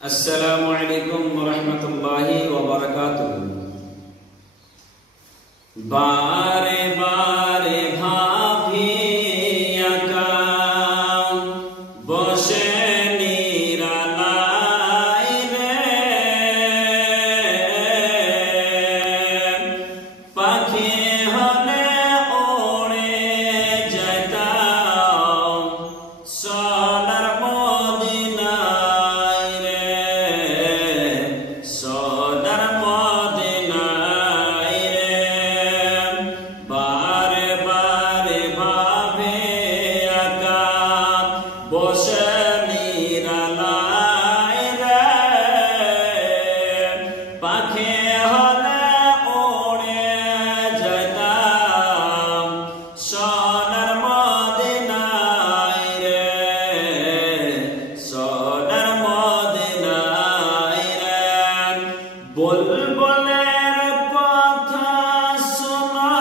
আসসালামু আলাইকুম ওয়া রাহমাতুল্লাহি ওয়া বারাকাতুহু। বারে বারে ভাবি একা বসে নিরালাই রে, পাখি হলে ওড়ে যেতাম সোনার মদিনায় রে, সোনার মদিনায় রে। বারে বারে ভাবে একা বসে নিরালাই রে, পাখি হলে ওড়ে যেতাম সোনার মদিনায় রে, সোনার মদিনায় রে। বুলবুলের কথা শোনা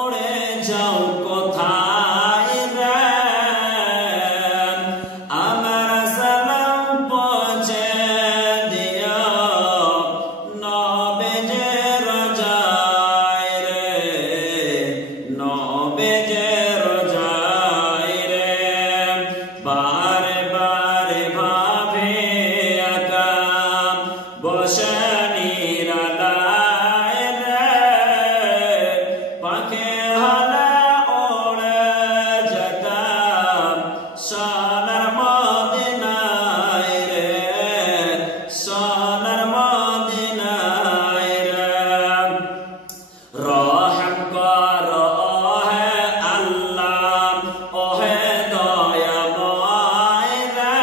ওড়ে যাও কোথায় রে, আমার সালাম পৌঁছে দিও নবীজে রোজায় রে, নবীজে রোজায় রে। বারে বারে ভাবে একা বসে নিরালাই রে, পাখি হলে ওড়ে যেতাম সোনার মদিনায় রে, সোনার মদিনায় রে। রহম করো হে আল্লাহ, ওহে দয়াময় রে,